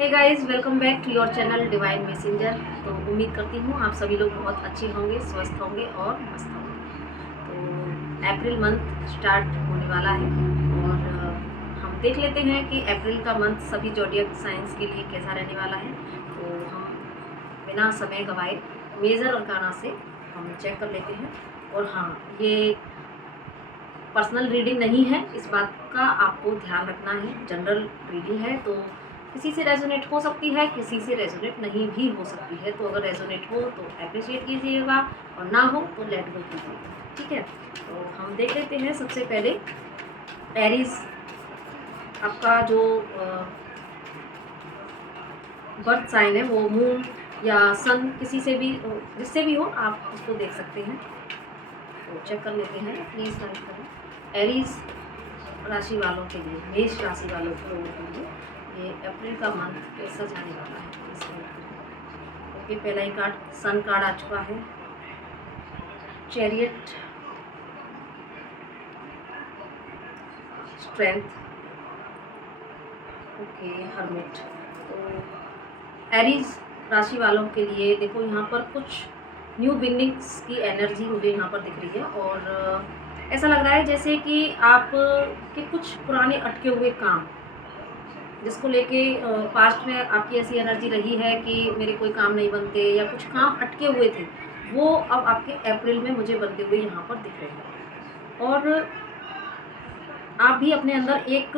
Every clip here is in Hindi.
Hey guys, welcome back to your channel Divine Messenger. तो उम्मीद करती हूँ आप सभी लोग बहुत अच्छे होंगे, स्वस्थ होंगे और मस्त होंगे। तो अप्रैल मंथ स्टार्ट होने वाला है और हम देख लेते हैं कि अप्रैल का मंथ सभी ज़ोडिएक साइंस के लिए कैसा रहने वाला है। तो हम बिना समय गवाए मेजर अरकाना से हम चेक कर लेते हैं। और हाँ, ये पर्सनल रीडिंग नहीं है, इस बात का आपको ध्यान रखना है। जनरल रीडिंग है तो किसी से रेजोनेट हो सकती है, किसी से रेजोनेट नहीं भी हो सकती है। तो अगर रेजोनेट हो तो अप्रिशिएट कीजिएगा और ना हो तो लेट गो कीजिएगा, ठीक है। तो हम देख लेते हैं। सबसे पहले एरीज, आपका जो बर्थ साइन है वो मून या सन, किसी से भी जिससे भी हो आप उसको देख सकते हैं। तो चेक कर लेते हैं, प्लीज़ लाइक करें। एरीज राशि वालों के लिए, मेष राशि वालों के लोगों के लिए ये अप्रैल का मंथ कैसा जाने वाला है इसमें। ओके, पहला ही कार्ड सन कार्ड आ चुका है, चैरियट, स्ट्रेंथ, ओके, हर्मिट। तो एरीज राशि वालों के लिए देखो, यहाँ पर कुछ न्यू बिगनिंग्स की एनर्जी मुझे यहाँ पर दिख रही है। और ऐसा लग रहा है जैसे कि आप के कुछ पुराने अटके हुए काम जिसको लेके पास्ट में आपकी ऐसी एनर्जी रही है कि मेरे कोई काम नहीं बनते या कुछ काम अटके हुए थे, वो अब आपके अप्रैल में मुझे बनते हुए यहाँ पर दिख रहे हैं। और आप भी अपने अंदर एक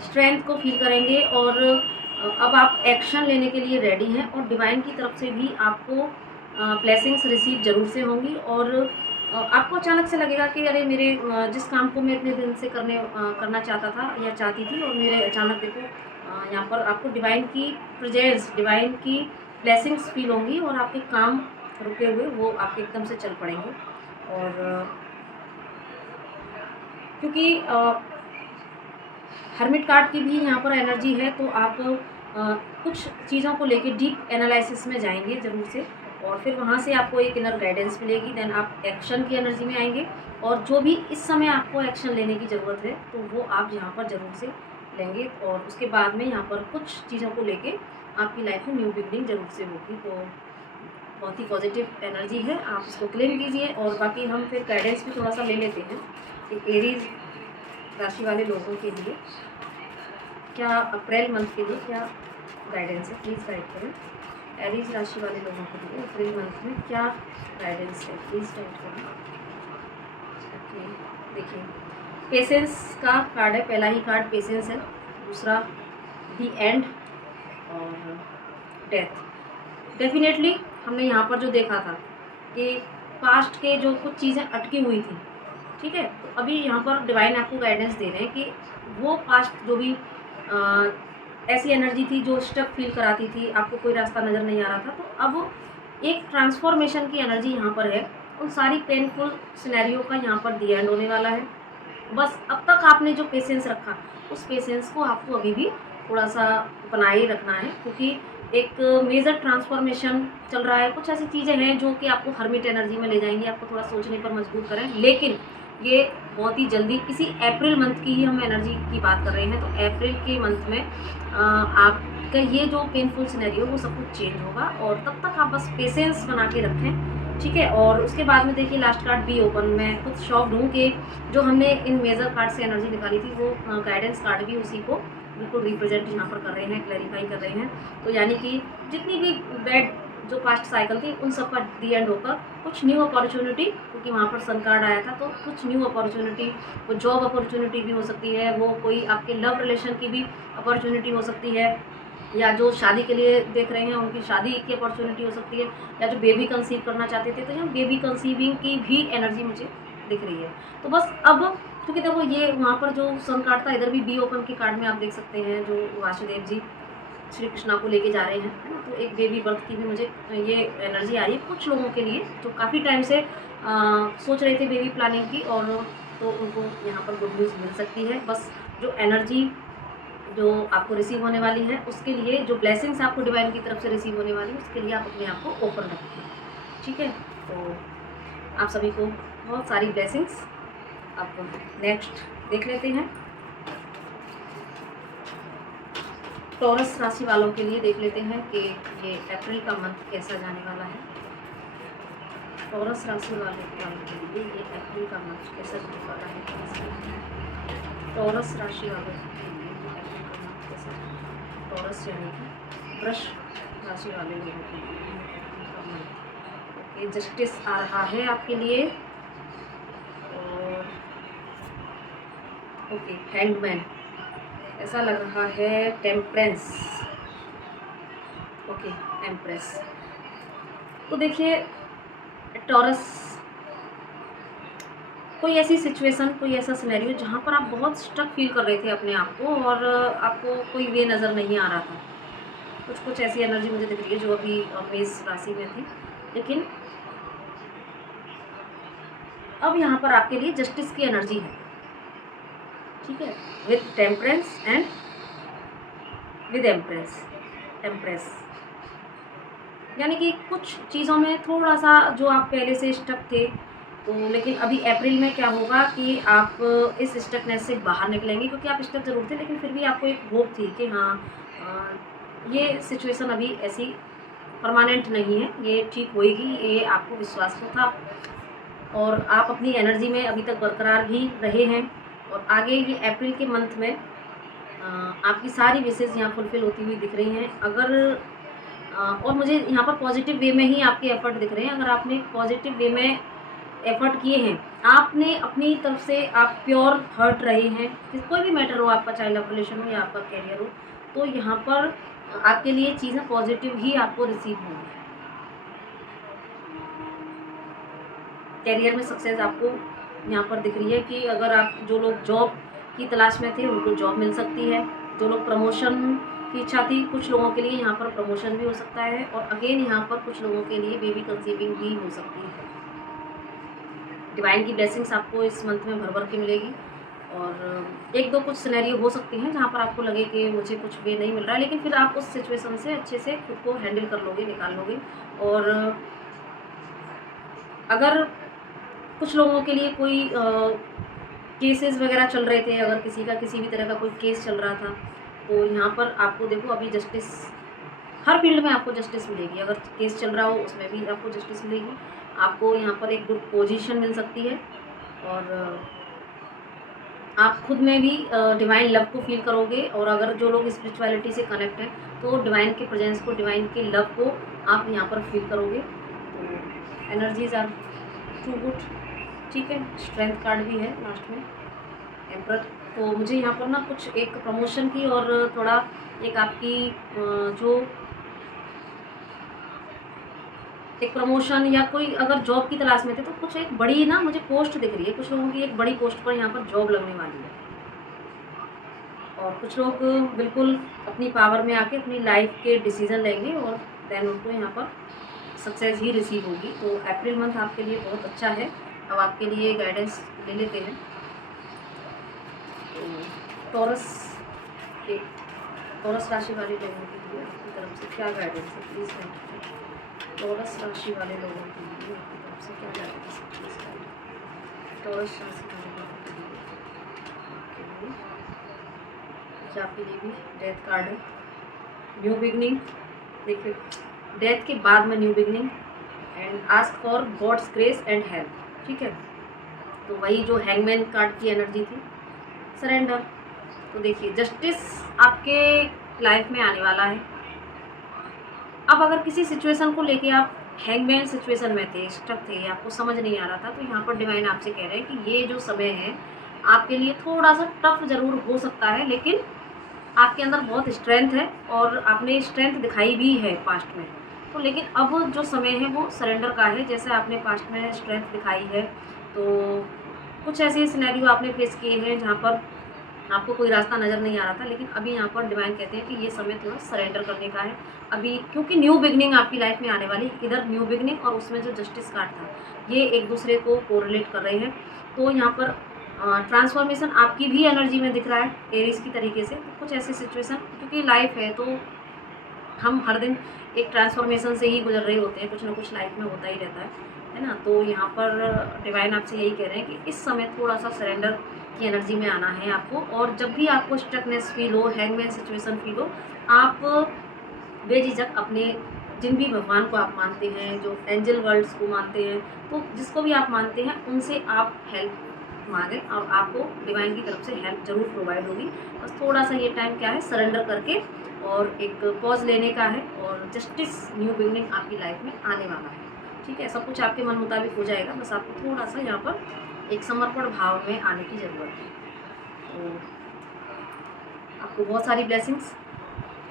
स्ट्रेंथ को फील करेंगे और अब आप एक्शन लेने के लिए रेडी हैं। और डिवाइन की तरफ से भी आपको ब्लेसिंग्स रिसीव जरूर से होंगी। और आपको अचानक से लगेगा कि अरे मेरे जिस काम को मैं इतने दिन से करना चाहता था या चाहती थी, और मेरे अचानक देखो यहाँ पर आपको डिवाइन की प्रेजेंस, डिवाइन की ब्लेसिंग्स फील होंगी और आपके काम रुके हुए वो आपके एकदम से चल पड़ेंगे। और क्योंकि हर्मिट कार्ड की भी यहाँ पर एनर्जी है, तो आप कुछ चीज़ों को लेके डीप एनालिसिस में जाएंगे ज़रूर से, और फिर वहाँ से आपको एक इनर गाइडेंस मिलेगी। देन आप एक्शन की एनर्जी में आएंगे और जो भी इस समय आपको एक्शन लेने की ज़रूरत है तो वो आप यहाँ पर ज़रूर से लेंगे। और उसके बाद में यहाँ पर कुछ चीज़ों को लेके आपकी लाइफ में न्यू बिगनिंग ज़रूर से होगी। तो बहुत ही पॉजिटिव एनर्जी है, आप इसको क्लेम कीजिए। और बाकी हम फिर गाइडेंस भी थोड़ा सा ले लेते हैं कि एरीज राशि वाले लोगों के लिए क्या अप्रैल मंथ के लिए क्या गाइडेंस है, प्लीज़ गाइड करें। एरीज राशि वाले लोगों के लिए अप्रैल मंथ में क्या गाइडेंस है, प्लीज़ गाइड करें। ओके, देखिए, पेशेंस का कार्ड है, पहला ही कार्ड पेशेंस है, दूसरा द एंड और डेथ। डेफिनेटली हमने यहाँ पर जो देखा था कि पास्ट के जो कुछ चीज़ें अटकी हुई थी, ठीक है, तो अभी यहाँ पर डिवाइन आपको गाइडेंस दे रहे हैं कि वो पास्ट जो भी ऐसी एनर्जी थी जो स्टक फील कराती थी, आपको कोई रास्ता नज़र नहीं आ रहा था, तो अब एक ट्रांसफॉर्मेशन की एनर्जी यहाँ पर है। उन सारी पेनफुल सिनेरियो का यहाँ पर दी एंड होने वाला है। बस अब तक आपने जो पेशेंस रखा, उस पेशेंस को आपको अभी भी थोड़ा सा बनाए रखना है, क्योंकि एक मेजर ट्रांसफॉर्मेशन चल रहा है। कुछ ऐसी चीज़ें हैं जो कि आपको हर्मिट एनर्जी में ले जाएंगी, आपको थोड़ा सोचने पर मजबूर करें, लेकिन ये बहुत ही जल्दी, इसी अप्रैल मंथ की ही हम एनर्जी की बात कर रहे हैं। तो अप्रैल के मंथ में आपका ये जो पेनफुल सिनेरियो वो सब कुछ चेंज होगा। और तब तक आप बस पेशेंस बना के रखें, ठीक है। और उसके बाद में देखिए लास्ट कार्ड बी ओपन। मैं खुद शॉक्ड हूँ कि जो हमने इन मेजर कार्ड से एनर्जी निकाली थी वो गाइडेंस कार्ड भी उसी को बिल्कुल रिप्रेजेंट यहाँ पर कर रहे हैं, क्लैरिफाई कर रहे हैं। तो यानी कि जितनी भी बैड जो पास्ट साइकिल थी उन सब का दी एंड होकर कुछ न्यू अपॉर्चुनिटी, क्योंकि वहाँ पर सन कार्ड आया था, तो कुछ न्यू अपॉर्चुनिटी, वो जॉब अपॉर्चुनिटी भी हो सकती है, वो कोई आपके लव रिलेशन की भी अपॉर्चुनिटी हो सकती है, या जो शादी के लिए देख रहे हैं उनकी शादी की अपॉर्चुनिटी हो सकती है, या जो बेबी कंसीव करना चाहते थे तो यहाँ बेबी कंसीविंग की भी एनर्जी मुझे दिख रही है। तो बस अब क्योंकि देखो ये वहाँ पर जो सन कार्ड था, इधर भी बी ओपन के कार्ड में आप देख सकते हैं जो वासुदेव जी श्री कृष्णा को लेके जा रहे हैं, है ना। तो एक बेबी बर्थ की भी मुझे ये एनर्जी आ रही है कुछ लोगों के लिए जो काफ़ी टाइम से सोच रहे थे बेबी प्लानिंग की, और तो उनको यहाँ पर गुड न्यूज़ मिल सकती है। बस जो एनर्जी जो आपको रिसीव होने वाली है उसके लिए, जो ब्लेसिंग्स आपको डिवाइन की तरफ से रिसीव होने वाली है उसके लिए आप अपने आप को ओपन रखिए, ठीक है। तो आप सभी को बहुत सारी ब्लेसिंग्स। अब नेक्स्ट देख लेते हैं। टॉरस राशि वालों के लिए देख लेते हैं कि ये अप्रैल का मंथ कैसा जाने वाला है। टॉरस राशि वालों के लिए ये अप्रैल का मंथ कैसा जाने वाला है। टॉरस राशि वालों के लिए अप्रैल का मंथ कैसा, टॉरस यानी कि वृष राशि वाले लोगों के लिए अप्रैल का मंथ। ओके, जस्टिस आ रहा है आपके लिए। और ओके, हैंगमैन ऐसा लग रहा है। Temperance, okay, empress. तो देखिए टॉरस, कोई ऐसी सिचुएशन, कोई ऐसा सिनेरियो जहाँ पर आप बहुत स्टक फील कर रहे थे अपने आप को और आपको कोई वे नज़र नहीं आ रहा था। कुछ ऐसी एनर्जी मुझे दिख रही है जो अभी मेष राशि में थी, लेकिन अब यहाँ पर आपके लिए जस्टिस की एनर्जी है। ठीक है, with temperance and with empress, यानी कि कुछ चीज़ों में थोड़ा सा जो आप पहले से स्टक थे, तो लेकिन अभी अप्रैल में क्या होगा कि आप इस स्टकनेस से बाहर निकलेंगे, क्योंकि आप स्टक जरूर थे लेकिन फिर भी आपको एक होप थी कि हाँ ये सिचुएशन अभी ऐसी परमानेंट नहीं है, ये ठीक होएगी, ये आपको विश्वास तो था और आप अपनी एनर्जी में अभी तक बरकरार भी रहे हैं। और आगे ये अप्रैल के मंथ में आपकी सारी विशेष यहाँ फुलफिल होती हुई दिख रही हैं। अगर और मुझे यहाँ पर पॉजिटिव वे में ही आपके एफर्ट दिख रहे हैं। अगर आपने पॉजिटिव वे में एफर्ट किए हैं, आपने अपनी तरफ से, आप प्योर हर्ट रहे हैं, कोई भी मैटर हो, आपका चाइल्ड लव रिलेशन हो या आपका कैरियर हो, तो यहाँ पर आपके लिए चीज़ें पॉजिटिव ही आपको रिसीव होंगी। कैरियर में सक्सेस आपको यहाँ पर दिख रही है कि अगर आप, जो लोग जॉब की तलाश में थे उनको जॉब मिल सकती है, जो लोग प्रमोशन की इच्छा थी, कुछ लोगों के लिए यहाँ पर प्रमोशन भी हो सकता है, और अगेन यहाँ पर कुछ लोगों के लिए बेबी कंसीविंग भी हो सकती है। डिवाइन की ब्लेसिंग्स आपको इस मंथ में भर भर के मिलेगी। और एक दो कुछ सिनेरियो हो सकते हैं जहाँ पर आपको लगे कि मुझे कुछ वे नहीं मिल रहा है, लेकिन फिर आप उस सिचुएशन से अच्छे से खुद को हैंडल कर लोगे, निकाल लोगे। और अगर कुछ लोगों के लिए कोई केसेस वगैरह चल रहे थे, अगर किसी का किसी भी तरह का कोई केस चल रहा था, तो यहाँ पर आपको देखो अभी जस्टिस, हर फील्ड में आपको जस्टिस मिलेगी। अगर केस चल रहा हो उसमें भी आपको जस्टिस मिलेगी। आपको यहाँ पर एक गुड पोजीशन मिल सकती है और आप खुद में भी डिवाइन लव को फील करोगे। और अगर जो लोग स्पिरिचुअलिटी से कनेक्ट हैं तो डिवाइन के प्रेजेंस को, डिवाइन के लव को आप यहाँ पर फील करोगे। तो एनर्जीज आर टू गुड। ठीक है, स्ट्रेंथ कार्ड भी है लास्ट में, एम्परर। तो मुझे यहाँ पर ना कुछ एक प्रमोशन की और थोड़ा एक आपकी जो एक प्रमोशन या कोई अगर जॉब की तलाश में थे तो कुछ एक बड़ी ना मुझे पोस्ट दिख रही है। कुछ लोगों की एक बड़ी पोस्ट पर यहाँ पर जॉब लगने वाली है और कुछ लोग बिल्कुल अपनी पावर में आके अपनी लाइफ के डिसीजन लेंगे और देन उनको यहाँ पर सक्सेस ही रिसीव होगी। तो अप्रैल मंथ आपके लिए बहुत अच्छा है। अब आपके लिए गाइडेंस ले लेते हैं। तो टॉरस राशि वाले लोगों के लिए आपकी तरफ से क्या गाइडेंस है, प्लीज़ बताइए। टॉरस राशि वाले लोगों के लिए आपकी तरफ से क्या गाइडेंस है, प्लीज़ बताइए। टॉरस राशि वाले लोगों के लिए आपके लिए भी डेथ कार्ड है, न्यू बिगनिंग। देखिए, डेथ के बाद में new beginning and ask for God's grace and help. ठीक है, तो वही जो हैंगमैन कार्ड की एनर्जी थी, सरेंडर। तो देखिए, जस्टिस आपके लाइफ में आने वाला है। अब अगर किसी सिचुएशन को लेके आप हैंगमैन सिचुएशन में थे, स्टक थे, आपको समझ नहीं आ रहा था, तो यहाँ पर डिवाइन आपसे कह रहे हैं कि ये जो समय है आपके लिए थोड़ा सा टफ ज़रूर हो सकता है, लेकिन आपके अंदर बहुत स्ट्रेंथ है और आपने स्ट्रेंथ दिखाई भी है पास्ट में। तो लेकिन अब जो समय है वो सरेंडर का है। जैसे आपने पास्ट में स्ट्रेंथ दिखाई है, तो कुछ ऐसे सिनेरियो आपने फेस किए हैं जहाँ पर आपको कोई रास्ता नज़र नहीं आ रहा था, लेकिन अभी यहाँ पर डिवाइन कहते हैं कि ये समय थोड़ा सरेंडर करने का है अभी, क्योंकि न्यू बिगनिंग आपकी लाइफ में आने वाली। इधर न्यू बिगनिंग और उसमें जो जस्टिस कार्ड था, ये एक दूसरे को कोरिलेट कर रहे हैं। तो यहाँ पर ट्रांसफॉर्मेशन आपकी भी एनर्जी में दिख रहा है एरीज की तरीके से। तो कुछ ऐसी सिचुएशन, क्योंकि लाइफ है तो हम हर दिन एक ट्रांसफॉर्मेशन से ही गुजर रहे होते हैं, कुछ ना कुछ लाइफ में होता ही रहता है। है ना। तो यहाँ पर डिवाइन आपसे यही कह रहे हैं कि इस समय थोड़ा सा सरेंडर की एनर्जी में आना है आपको। और जब भी आपको स्टकनेस फील हो, हैंगमैन सिचुएशन फील हो, आप बेझिझक अपने जिन भी भगवान को आप मानते हैं, जो एंजल वर्ल्ड्स को मानते हैं, तो जिसको भी आप मानते हैं उनसे आप हेल्प मांगें और आपको डिवाइन की तरफ से हेल्प जरूर प्रोवाइड होगी। बस थोड़ा सा ये टाइम क्या है, सरेंडर करके और एक पॉज लेने का है, और जस्टिस न्यू बिगनिंग आपकी लाइफ में आने वाला है। ठीक है, सब कुछ आपके मन मुताबिक हो जाएगा, बस आपको थोड़ा सा यहाँ पर एक समर्पण भाव में आने की ज़रूरत है। तो आपको बहुत सारी ब्लेसिंग्स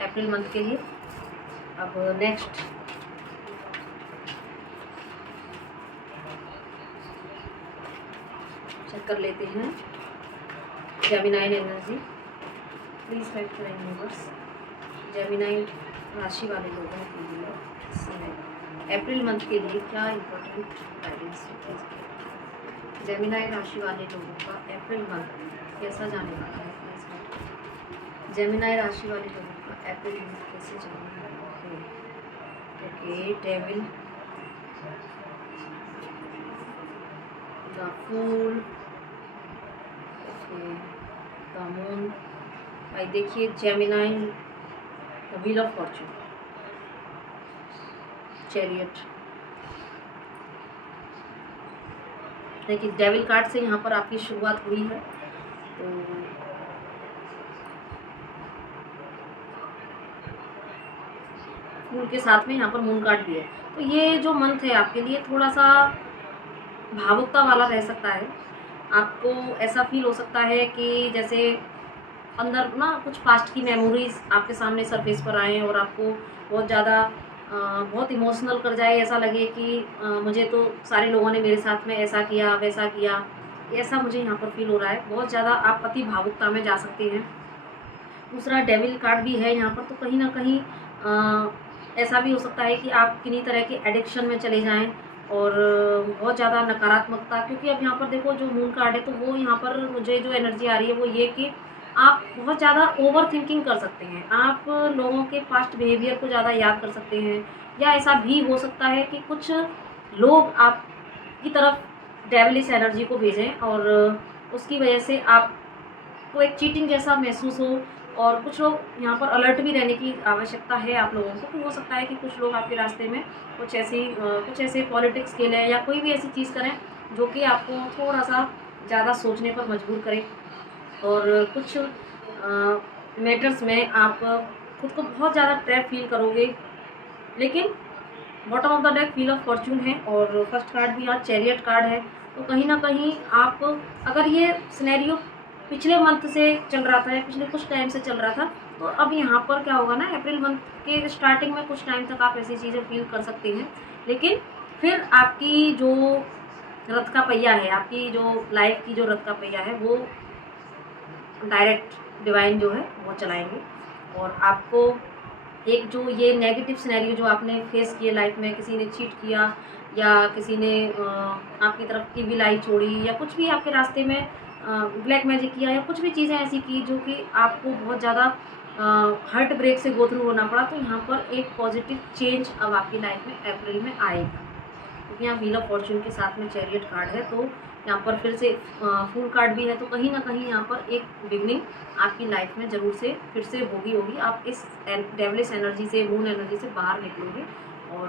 अप्रैल मंथ के लिए। अब नेक्स्ट चेक कर लेते हैं जेमिनाइन एनर्जी। प्लीज़ हेल्प करें यूनिवर्स, जेमिनाइन राशि वाले लोगों के लिए इस समय अप्रैल मंथ के लिए क्या इम्पोर्टेंट गाइडेंस है। जेमिनाइन राशि वाले लोगों का अप्रैल मंथ कैसा जाने वाला है। प्लीज़ जेमिनाई राशि वाले लोगों का अप्रैल मंथ कैसे जाने वाला है। Okay, devil, the fool, the moon. भाई देखिए Gemini, the wheel of fortune, chariot. देखिए डेविल कार्ड से यहाँ पर आपकी शुरुआत हुई है। तो फूल के साथ में यहाँ पर मून कार्ड भी है। तो ये जो मंथ है आपके लिए थोड़ा सा भावुकता वाला रह सकता है। आपको ऐसा फील हो सकता है कि जैसे अंदर ना कुछ पास्ट की मेमोरीज आपके सामने सरफेस पर आए और आपको बहुत ज़्यादा बहुत इमोशनल कर जाए, ऐसा लगे कि मुझे तो सारे लोगों ने मेरे साथ में ऐसा किया वैसा किया, ऐसा मुझे यहाँ पर फील हो रहा है। बहुत ज़्यादा आप अति भावुकता में जा सकते हैं। दूसरा डेविल कार्ड भी है यहाँ पर, तो कहीं ना कहीं ऐसा भी हो सकता है कि आप किन्हीं तरह के एडिक्शन में चले जाएं और बहुत ज़्यादा नकारात्मकता, क्योंकि अब यहाँ पर देखो जो मून कार्ड है तो वो यहाँ पर मुझे जो एनर्जी आ रही है वो ये कि आप बहुत ज़्यादा ओवर थिंकिंग कर सकते हैं। आप लोगों के पास्ट बिहेवियर को ज़्यादा याद कर सकते हैं, या ऐसा भी हो सकता है कि कुछ लोग आपकी तरफ डेविलिश एनर्जी को भेजें और उसकी वजह से आपको एक चीटिंग जैसा महसूस हो। और कुछ लोग यहाँ पर अलर्ट भी रहने की आवश्यकता है आप लोगों को। तो हो सकता है कि कुछ लोग आपके रास्ते में कुछ ऐसे पॉलिटिक्स खेलें या कोई भी ऐसी चीज़ करें जो कि आपको थोड़ा सा ज़्यादा सोचने पर मजबूर करें, और कुछ मैटर्स में आप खुद को बहुत ज़्यादा ट्रैप फील करोगे। लेकिन bottom of the deck wheel of Fortune है और फर्स्ट कार्ड भी यहाँ चैरियट कार्ड है। तो कहीं ना कहीं आप, अगर ये सिनेरियो पिछले मंथ से चल रहा था या पिछले कुछ टाइम से चल रहा था, तो अब यहाँ पर क्या होगा ना, अप्रैल मंथ के स्टार्टिंग में कुछ टाइम तक आप ऐसी चीज़ें फील कर सकते हैं। लेकिन फिर आपकी जो रथ का पहिया है, आपकी जो लाइफ की जो रथ का पहिया है, वो डायरेक्ट डिवाइन जो है वो चलाएंगे। और आपको एक जो ये नेगेटिव सिनेरियो जो आपने फेस किए लाइफ में, किसी ने चीट किया या किसी ने आपकी तरफ की विलाई छोड़ी या कुछ भी आपके रास्ते में ब्लैक मैजिक किया या कुछ भी चीज़ें ऐसी की जो कि आपको बहुत ज़्यादा हार्ट ब्रेक से गो थ्रू होना पड़ा, तो यहाँ पर एक पॉजिटिव चेंज अब आपकी लाइफ में अप्रैल में आएगा। क्योंकि यहाँ व्हील ऑफ फॉर्चून के साथ में चैरियट कार्ड है, तो यहाँ पर फिर से फूल कार्ड भी है। तो कहीं ना कहीं यहाँ पर एक बिगनिंग आपकी लाइफ में ज़रूर से फिर से होगी। आप इस डेविलिश एनर्जी से, मून एनर्जी से बाहर निकलोगे, और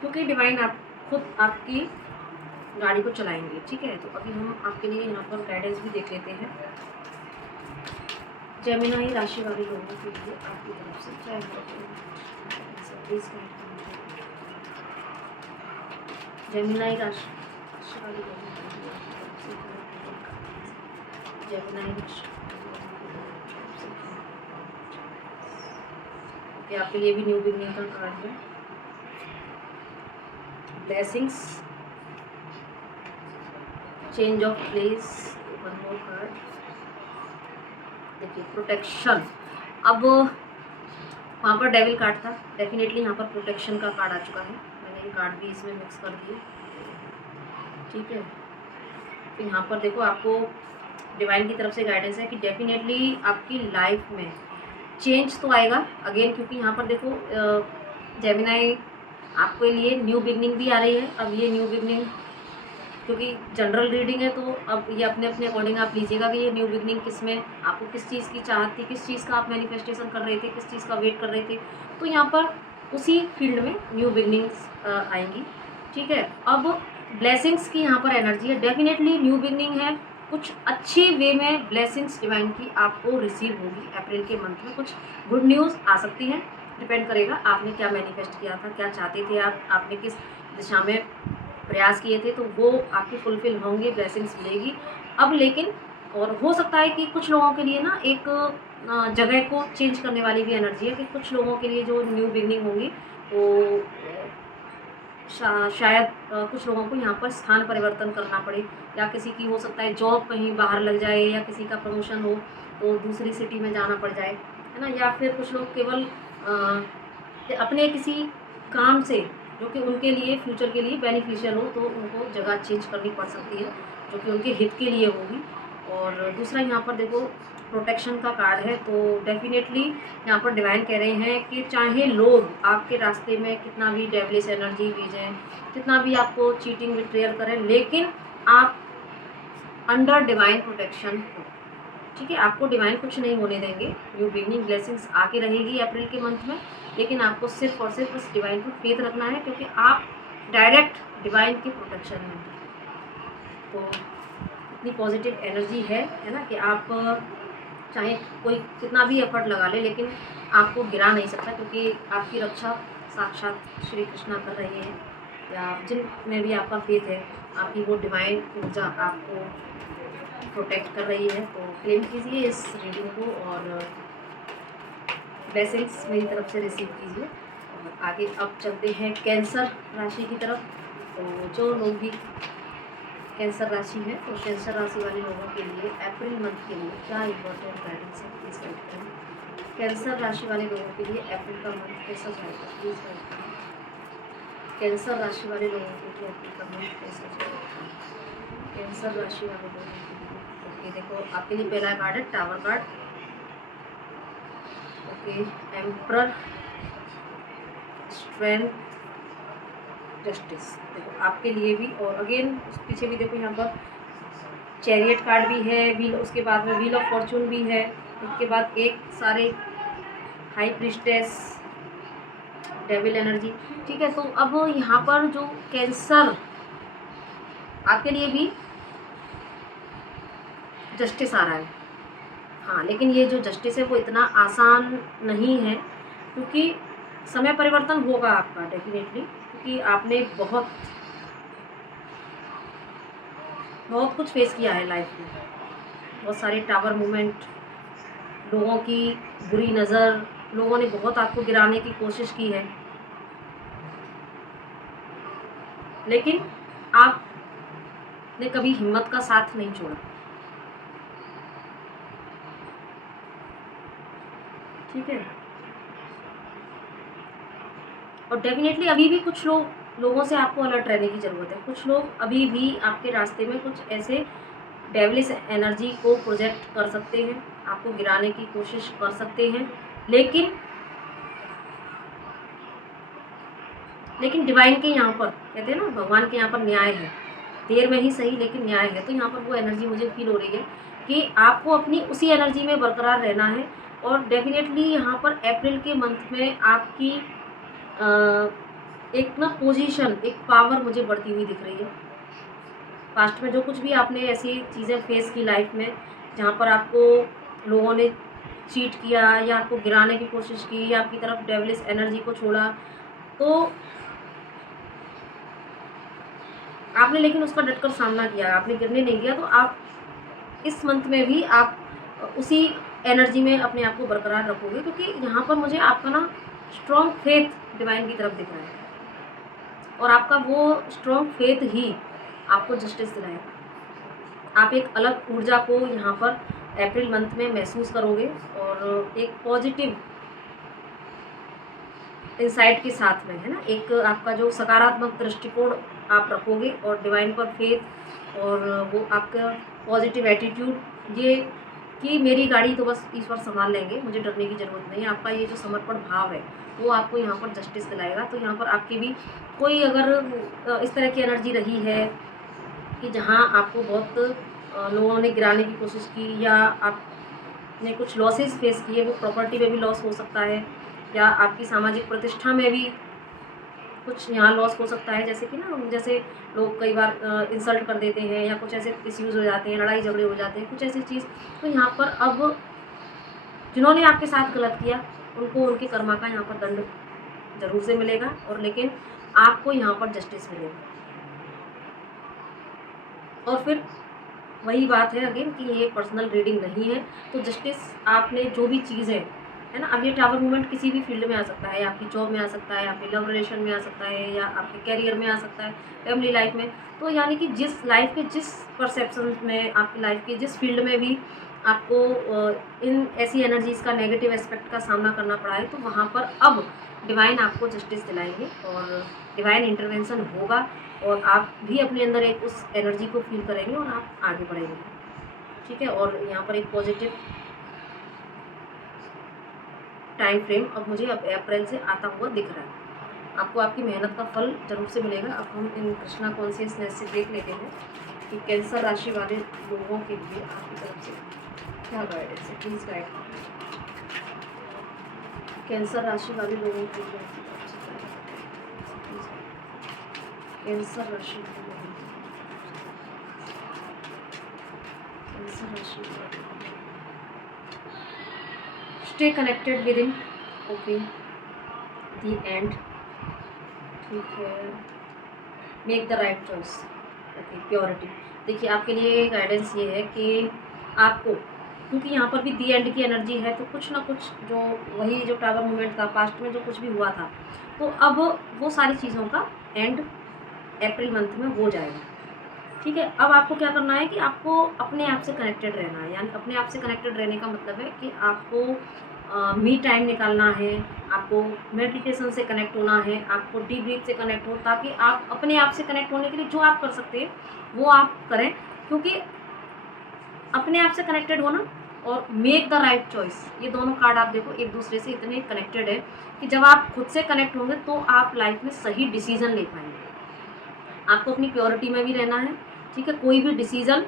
क्योंकि डिवाइन आप खुद आपकी गाड़ी को चलाएंगे। ठीक है, तो अभी हम आपके लिए यहाँ पर गाइडेंस भी देख लेते हैं जेमिनाई राशि वाले लोगों के लिए आपकी तरफ से क्या जेमिनाई राशि वाले लोगों के लिए जेमिनाई राशि आपके लिए भी न्यू बिगनिंग का कार्ड है। Blessings, change of place, one more card. देखिए प्रोटेक्शन, अब वहाँ पर डेविल कार्ड था, डेफिनेटली यहाँ पर प्रोटेक्शन का कार्ड आ चुका है। मैंने ये कार्ड भी इसमें मिक्स कर दिए। ठीक है, तो यहाँ पर देखो आपको डिवाइन की तरफ से गाइडेंस है कि डेफिनेटली आपकी लाइफ में चेंज तो आएगा अगेन। क्योंकि यहाँ पर देखो जेमिनाई आपके लिए न्यू बिगनिंग भी आ रही है। अब ये न्यू बिगनिंग, क्योंकि जनरल रीडिंग है, तो अब ये अपने अपने अकॉर्डिंग आप लीजिएगा कि ये न्यू बिगनिंग किस में, आपको किस चीज़ की चाहत थी, किस चीज़ का आप मैनिफेस्टेशन कर रहे थे, किस चीज़ का वेट कर रहे थे। तो यहाँ पर उसी फील्ड में न्यू बिगनिंग्स आएंगी। ठीक है, अब ब्लेसिंग्स की यहाँ पर एनर्जी है, डेफिनेटली न्यू बिगनिंग है। कुछ अच्छे वे में ब्लेसिंग्स डिवाइन की आपको रिसीव होगी अप्रैल के मंथ में। कुछ गुड न्यूज़ आ सकती हैं, डिपेंड करेगा आपने क्या मैनिफेस्ट किया था, क्या चाहते थे आप, आपने किस दिशा में प्रयास किए थे, तो वो आपके फुलफिल होंगे, ब्लेसिंग्स मिलेगी। अब लेकिन और हो सकता है कि कुछ लोगों के लिए ना एक जगह को चेंज करने वाली भी एनर्जी है, कि कुछ लोगों के लिए जो न्यू बिगनिंग होगी वो शायद कुछ लोगों को यहाँ पर स्थान परिवर्तन करना पड़े, या किसी की हो सकता है जॉब कहीं बाहर लग जाए, या किसी का प्रमोशन हो तो दूसरी सिटी में जाना पड़ जाए, है ना। या फिर कुछ लोग केवल अपने किसी काम से जो कि उनके लिए फ्यूचर के लिए बेनिफिशियल हो, तो उनको जगह चेंज करनी पड़ सकती है, जो कि उनके हित के लिए होगी। और दूसरा यहाँ पर देखो प्रोटेक्शन का कार्ड है, तो डेफिनेटली यहाँ पर डिवाइन कह रहे हैं कि चाहे लोग आपके रास्ते में कितना भी डेविलिश एनर्जी भेजें, कितना भी आपको चीटिंग बिट्रेयल करें, लेकिन आप अंडर डिवाइन प्रोटेक्शन हो। ठीक है, आपको डिवाइन कुछ नहीं होने देंगे। न्यू बिगनिंग ब्लेसिंग्स आके रहेगी अप्रैल के मंथ में, लेकिन आपको सिर्फ और सिर्फ उस डिवाइन पर फेथ रखना है, क्योंकि आप डायरेक्ट डिवाइन के प्रोटेक्शन में हैं। तो इतनी पॉजिटिव एनर्जी है ना, कि आप चाहे कोई कितना भी एफर्ट लगा ले, लेकिन आपको गिरा नहीं सकता, क्योंकि आपकी रक्षा साक्षात श्री कृष्णा कर रहे हैं, या जिनमें भी आपका फेथ है, आपकी वो डिवाइन ऊर्जा आपको प्रोटेक्ट कर रही है। तो क्लेम कीजिए इस रीडिंग को और ब्लेसिंग्स मेरी तरफ से रिसीव कीजिए। और आगे अब चलते हैं कैंसर राशि की तरफ। तो जो लोग भी कैंसर राशि है, तो कैंसर राशि वाले लोगों के लिए अप्रैल मंथ के लिए क्या इम्पोर्टेंट गाइडेंस है, प्लीज़ गाइड करें। कैंसर राशि वाले लोगों के लिए अप्रैल का मंथ कैसा जाएगा, प्लीज़ गाइड करें। कैंसर राशि वाले लोगों के लिए अप्रैल का मंथ कैसा जाएगा। कैंसर राशि वाले लोगों के लिए ओके, देखो आपके लिए पहला कार्ड है tower card. Okay, emperor, strength, justice, देखो आपके लिए भी। और अगेन पीछे भी देखो यहाँ पर चैरियट कार्ड भी है, व्हील, उसके बाद में व्हील ऑफ फॉर्चून भी है, उसके बाद एक सारे हाई प्रीस्टेस, डेविल एनर्जी। ठीक है, तो अब यहाँ पर जो कैंसर आपके लिए भी जस्टिस आ रहा है। हाँ, लेकिन ये जो जस्टिस है वो इतना आसान नहीं है, क्योंकि समय परिवर्तन होगा आपका डेफिनेटली, क्योंकि आपने बहुत कुछ फेस किया है लाइफ में। बहुत सारे टावर मूवमेंट, लोगों की बुरी नज़र, लोगों ने बहुत आपको गिराने की कोशिश की है, लेकिन आपने कभी हिम्मत का साथ नहीं छोड़ा। ठीक है, और डेफिनेटली अभी भी कुछ लोगों से आपको अलर्ट रहने की ज़रूरत है। कुछ लोग अभी भी आपके रास्ते में कुछ ऐसे डेविलिश एनर्जी को प्रोजेक्ट कर सकते हैं, आपको गिराने की कोशिश कर सकते हैं, लेकिन डिवाइन के यहाँ पर कहते हैं ना, भगवान के यहाँ पर न्याय है, देर में ही सही लेकिन न्याय है। तो यहाँ पर वो एनर्जी मुझे फील हो रही है कि आपको अपनी उसी एनर्जी में बरकरार रहना है। और डेफिनेटली यहाँ पर अप्रैल के मंथ में आपकी एक ना पोजीशन, एक पावर मुझे बढ़ती हुई दिख रही है। पास्ट में जो कुछ भी आपने ऐसी चीज़ें फेस की लाइफ में, जहाँ पर आपको लोगों ने चीट किया, या आपको गिराने की कोशिश की, या आपकी तरफ डेविलिश एनर्जी को छोड़ा, तो आपने लेकिन उसका डटकर सामना किया, आपने गिरने नहीं दिया। तो आप इस मंथ में भी आप उसी एनर्जी में अपने आप को बरकरार रखोगे, क्योंकि यहाँ पर मुझे आपका ना स्ट्रॉन्ग फेथ डिवाइन की तरफ दिख रहा है, और आपका वो स्ट्रॉन्ग फेथ ही आपको जस्टिस दिलाएगा। आप एक अलग ऊर्जा को यहाँ पर अप्रैल मंथ में महसूस करोगे, और एक पॉजिटिव इंसाइट के साथ में, है ना, एक आपका जो सकारात्मक दृष्टिकोण आप रखोगे, और डिवाइन पर फेथ और वो आपका पॉजिटिव एटीट्यूड, ये कि मेरी गाड़ी तो बस ईश्वर संभाल लेंगे, मुझे डरने की ज़रूरत नहीं है। आपका ये जो समर्पण भाव है वो आपको यहाँ पर जस्टिस दिलाएगा। तो यहाँ पर आपकी भी कोई अगर इस तरह की एनर्जी रही है कि जहाँ आपको बहुत लोगों ने गिराने की कोशिश की, या आपने कुछ लॉसेस फेस किए, वो प्रॉपर्टी में भी लॉस हो सकता है, या आपकी सामाजिक प्रतिष्ठा में भी कुछ यहाँ लॉस हो सकता है। जैसे कि ना, जैसे लोग कई बार इंसल्ट कर देते हैं, या कुछ ऐसे इश्यूज़ हो जाते हैं, लड़ाई झगड़े हो जाते हैं, कुछ ऐसी चीज़। तो यहाँ पर अब जिन्होंने आपके साथ गलत किया उनको उनके कर्मा का यहाँ पर दंड ज़रूर से मिलेगा, और लेकिन आपको यहाँ पर जस्टिस मिलेगा। और फिर वही बात है अगेन कि ये पर्सनल रीडिंग नहीं है। तो जस्टिस आपने जो भी चीज़ है ना, अब ये टावर मूवमेंट किसी भी फील्ड में आ सकता है, आपकी जॉब में आ सकता है, आपके लव रिलेशन में आ सकता है, या आपके करियर में आ सकता है, फैमिली लाइफ में। तो यानी कि जिस लाइफ के जिस परसेप्शन में, आपकी लाइफ के जिस फील्ड में भी आपको इन ऐसी एनर्जीज़ का नेगेटिव एस्पेक्ट का सामना करना पड़ा है, तो वहाँ पर अब डिवाइन आपको जस्टिस दिलाएंगे, और डिवाइन इंटरवेंशन होगा, और आप भी अपने अंदर एक उस एनर्जी को फील करेंगे और आप आगे बढ़ेंगे। ठीक है, और यहाँ पर एक पॉजिटिव टाइम फ्रेम अब मुझे अब अप्रैल से आता हुआ दिख रहा है। आपको आपकी मेहनत का फल जरूर से मिलेगा। अब हम इन कृष्णा कॉन्शियसनेस से देख लेते हैं कि कैंसर राशि वाले लोगों के लिए आपकी तरफ से क्या गाइडेंस है। Please guide. कैंसर राशि वाले लोगों के लिए आपकी तरफ से क्या गाइडेंस है? कैंसर राशि वाले लोगों के लिए, कैंसर राशि वाले, stay connected with in, okay, the end, ठीक है, make the right choice, okay, purity. देखिए आपके लिए गाइडेंस ये है कि आपको, क्योंकि यहाँ पर भी दी एंड की एनर्जी है, तो कुछ ना कुछ जो वही जो टावर मूवमेंट था, पास्ट में जो कुछ भी हुआ था, तो अब वो सारी चीज़ों का एंड अप्रैल मंथ में हो जाएगा। ठीक है, अब आपको क्या करना है कि आपको अपने आप से कनेक्टेड रहना है। यानी अपने आप से कनेक्टेड रहने का मतलब है कि आपको मी टाइम निकालना है, आपको मेडिटेशन से कनेक्ट होना है, आपको डीप ब्रीथ से कनेक्ट हो, ताकि आप अपने आप से कनेक्ट होने के लिए जो आप कर सकते हैं वो आप करें। क्योंकि अपने आप से कनेक्टेड होना और मेक द राइट चॉइस, ये दोनों कार्ड आप देखो एक दूसरे से इतने कनेक्टेड है कि जब आप खुद से कनेक्ट होंगे तो आप लाइफ में सही डिसीजन ले पाएंगे। आपको अपनी प्योरिटी में भी रहना है। ठीक है, कोई भी डिसीजन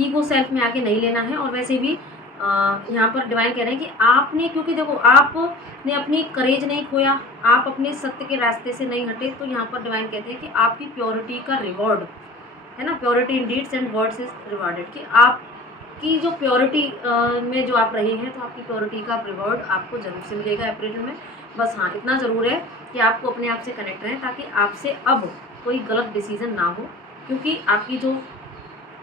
ईगो सेल्फ में आके नहीं लेना है। और वैसे भी यहाँ पर डिवाइन कह रहे हैं कि आपने, क्योंकि देखो आपने अपनी करेज नहीं खोया, आप अपने सत्य के रास्ते से नहीं हटे, तो यहाँ पर डिवाइन कहते हैं कि आपकी प्योरिटी का रिवॉर्ड है ना, purity in deeds and words is rewarded, कि आपकी जो प्योरिटी में जो आप रहे हैं, तो आपकी प्योरिटी का रिवॉर्ड आपको जरूर से मिलेगा अप्रैल में। बस हाँ, इतना ज़रूर है कि आपको अपने आप से कनेक्ट रहें, ताकि आपसे अब कोई गलत डिसीजन ना हो, क्योंकि आपकी जो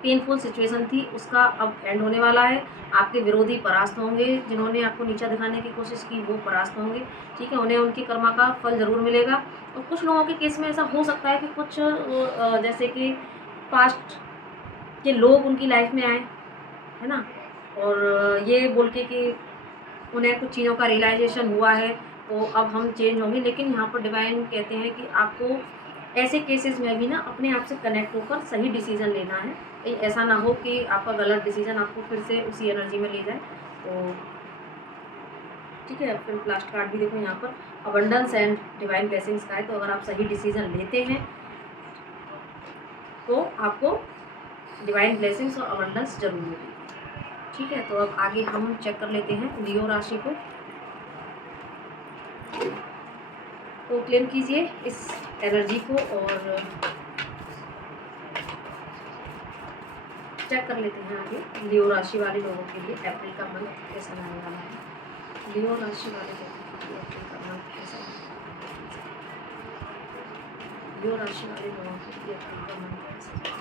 पेनफुल सिचुएशन थी उसका अब एंड होने वाला है। आपके विरोधी परास्त होंगे, जिन्होंने आपको नीचा दिखाने की कोशिश की वो परास्त होंगे। ठीक है, उन्हें उनके कर्मा का फल ज़रूर मिलेगा। और कुछ लोगों के केस में ऐसा हो सकता है कि कुछ जैसे कि पास्ट के लोग उनकी लाइफ में आए, है ना, और ये बोल के कि उन्हें कुछ चीज़ों का रियलाइजेशन हुआ है, तो अब हम चेंज होंगे। लेकिन यहाँ पर डिवाइन कहते हैं कि आपको ऐसे केसेस में भी ना अपने आप से कनेक्ट होकर सही डिसीजन लेना है। कहीं ऐसा ना हो कि आपका गलत डिसीजन आपको फिर से उसी एनर्जी में ले जाए। तो ठीक है, फिर लास्ट कार्ड भी देखो यहाँ पर अबंडेंस एंड डिवाइन ब्लेसिंग्स का है। तो अगर आप सही डिसीजन लेते हैं तो आपको डिवाइन ब्लेसिंग्स और अबंडेंस जरूर मिलेगी। ठीक है, तो अब आगे हम चेक कर लेते हैं लियो राशि को। तो क्लेम कीजिए इस एनर्जी को और चेक कर लेते हैं आगे लियो राशि वाले लोगों के लिए अप्रैल का मंथ कैसा रहने वाला है। लियो राशि वाले लोगों के लिए अप्रैल का मंथ कैसा है। लियो राशि वाले लोगों के लिए अप्रैल का मंथ कैसा है।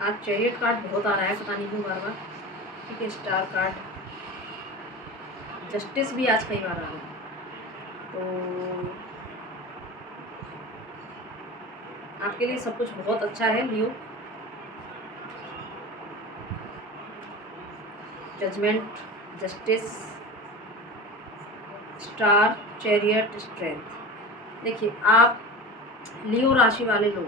आज चैरियट कार्ड बहुत आ रहा है, पता नहीं क्यों बार बार। ठीक है, स्टार कार्ड, जस्टिस भी आज कई बार आ रहा है। तो आपके लिए सब कुछ बहुत अच्छा है Leo. Judgement, justice, star, chariot, strength. देखिए आप लियो राशि वाले लोग,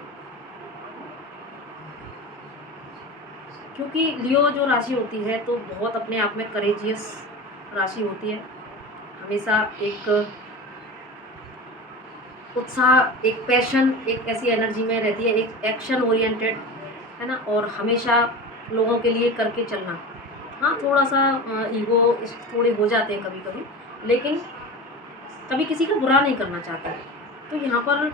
क्योंकि लियो जो राशि होती है तो बहुत अपने आप में करेजियस राशि होती है। हमेशा एक उत्साह, एक पैशन, एक ऐसी एनर्जी में रहती है, एक एक्शन ओरिएंटेड, है ना, और हमेशा लोगों के लिए करके चलना। हाँ, थोड़ा-सा ईगो थोड़े हो जाते हैं कभी-कभी, लेकिन कभी किसी का बुरा नहीं करना चाहते। तो यहाँ पर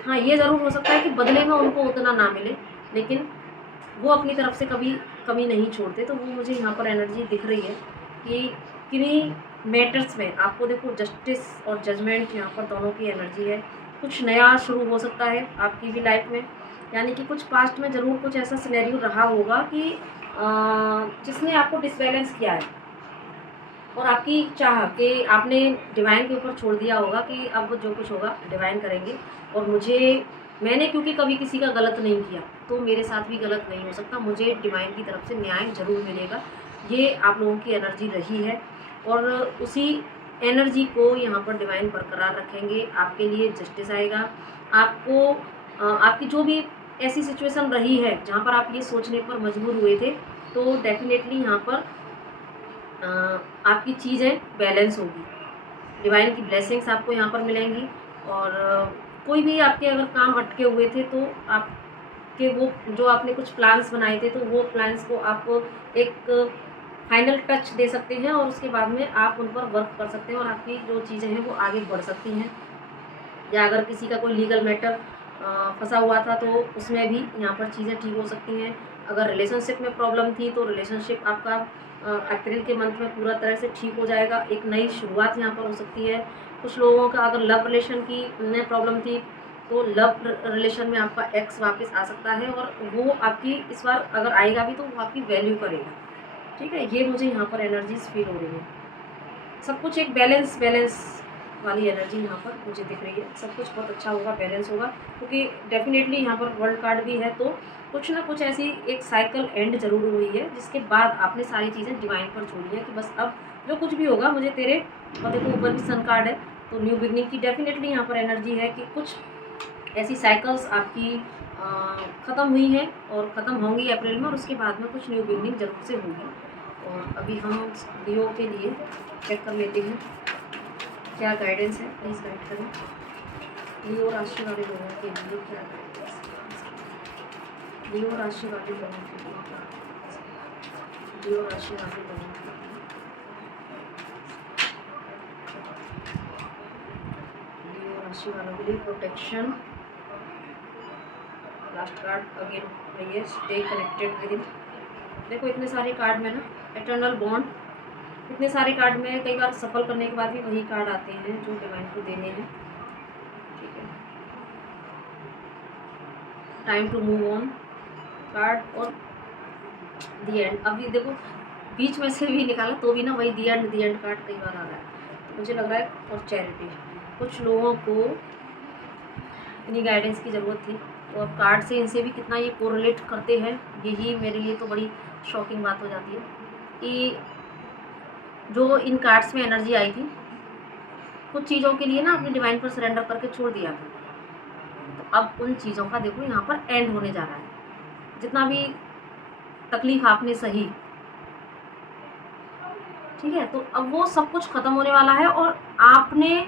हाँ, ये ज़रूर हो सकता है कि बदले में उनको उतना ना मिले, लेकिन वो अपनी तरफ से कभी कमी नहीं छोड़ते। तो वो मुझे यहाँ पर एनर्जी दिख रही है कि किन्हीं मैटर्स में आपको देखो जस्टिस और जजमेंट, यहाँ पर दोनों की एनर्जी है। कुछ नया शुरू हो सकता है आपकी भी लाइफ में, यानी कि कुछ पास्ट में ज़रूर कुछ ऐसा सिनेरियो रहा होगा कि जिसने आपको डिसबैलेंस किया है, और आपकी चाह कि आपने डिवाइन के ऊपर छोड़ दिया होगा कि अब जो कुछ होगा डिवाइन करेंगे, और मैंने क्योंकि कभी किसी का गलत नहीं किया तो मेरे साथ भी गलत नहीं हो सकता, मुझे डिवाइन की तरफ से न्याय ज़रूर मिलेगा। ये आप लोगों की एनर्जी रही है, और उसी एनर्जी को यहाँ पर डिवाइन बरकरार रखेंगे। आपके लिए जस्टिस आएगा। आपको आपकी जो भी ऐसी सिचुएशन रही है जहाँ पर आप ये सोचने पर मजबूर हुए थे, तो डेफिनेटली यहाँ पर आपकी चीज़ें बैलेंस होगी। डिवाइन की ब्लेसिंग्स आपको यहाँ पर मिलेंगी, और कोई भी आपके अगर काम अटके हुए थे तो आपके वो जो आपने कुछ प्लान्स बनाए थे तो वो प्लान्स को आप एक फाइनल टच दे सकते हैं, और उसके बाद में आप उन पर वर्क कर सकते हैं, और आपकी जो चीज़ें हैं वो आगे बढ़ सकती हैं। या अगर किसी का कोई लीगल मैटर फंसा हुआ था तो उसमें भी यहाँ पर चीज़ें ठीक हो सकती हैं। अगर रिलेशनशिप में प्रॉब्लम थी तो रिलेशनशिप आपका अप्रैल के मंथ में पूरा तरह से ठीक हो जाएगा। एक नई शुरुआत यहाँ पर हो सकती है। कुछ लोगों का अगर लव रिलेशन की में प्रॉब्लम थी तो लव रिलेशन में आपका एक्स वापस आ सकता है, और वो आपकी इस बार अगर आएगा भी तो वो आपकी वैल्यू करेगा। ठीक है, ये मुझे यहाँ पर एनर्जीज फील हो रही है। सब कुछ एक बैलेंस वाली एनर्जी यहाँ पर मुझे दिख रही है। सब कुछ बहुत अच्छा होगा, बैलेंस होगा, क्योंकि डेफिनेटली यहाँ पर वर्ल्ड कार्ड भी है, तो कुछ ना कुछ ऐसी एक साइकिल एंड जरूर हुई है, जिसके बाद आपने सारी चीज़ें डिवाइन पर छोड़ी है कि बस अब जो कुछ भी होगा मुझे तेरे, और देखो ऊपर भी सन कार्ड है, तो न्यू बिगनिंग की डेफिनेटली यहाँ पर एनर्जी है कि कुछ ऐसी साइकिल्स आपकी ख़त्म हुई हैं और ख़त्म होंगी अप्रैल में, और उसके बाद में कुछ न्यू बिगनिंग जरूर से होगी। और अभी हम लियो के लिए चेक कर लेते हैं क्या गाइडेंस है, प्लीज़ गाइड करें। लियो राशि वाले लोगों के लिए क्या गाइडेंस है? लियो राशि वाले लोगों के लिए क्या गाइडेंस है? लियो राशि वाले लोगों के लिए, लियो राशि वालों के लिए प्रोटेक्शन। लास्ट कार्ड अगेन भैया, स्टे कनेक्टेड विद इन। देखो इतने सारे कार्ड में ना, एटर्नल बॉन्ड, इतने सारे कार्ड में कई बार सफल करने के बाद भी वही कार्ड आते हैं जो डिवाइन को देने हैं। ठीक है, time to move on card, और दी एंड। अभी देखो बीच में से भी निकाला तो भी ना वही दी एंड कार्ड कई बार आ रहा है, तो मुझे लग रहा है। और चैरिटी, कुछ लोगों को इन्हीं गाइडेंस की ज़रूरत थी, और कार्ड से इनसे भी कितना ये कोरिलेट करते हैं, यही मेरे लिए तो बड़ी शॉकिंग बात हो जाती है कि जो इन कार्ड्स में एनर्जी आई थी, कुछ चीज़ों के लिए ना अपने डिवाइन पर सरेंडर करके छोड़ दिया था, तो अब उन चीज़ों का देखो यहाँ पर एंड होने जा रहा है। जितना भी तकलीफ आपने सही, ठीक है, तो अब वो सब कुछ ख़त्म होने वाला है, और आपने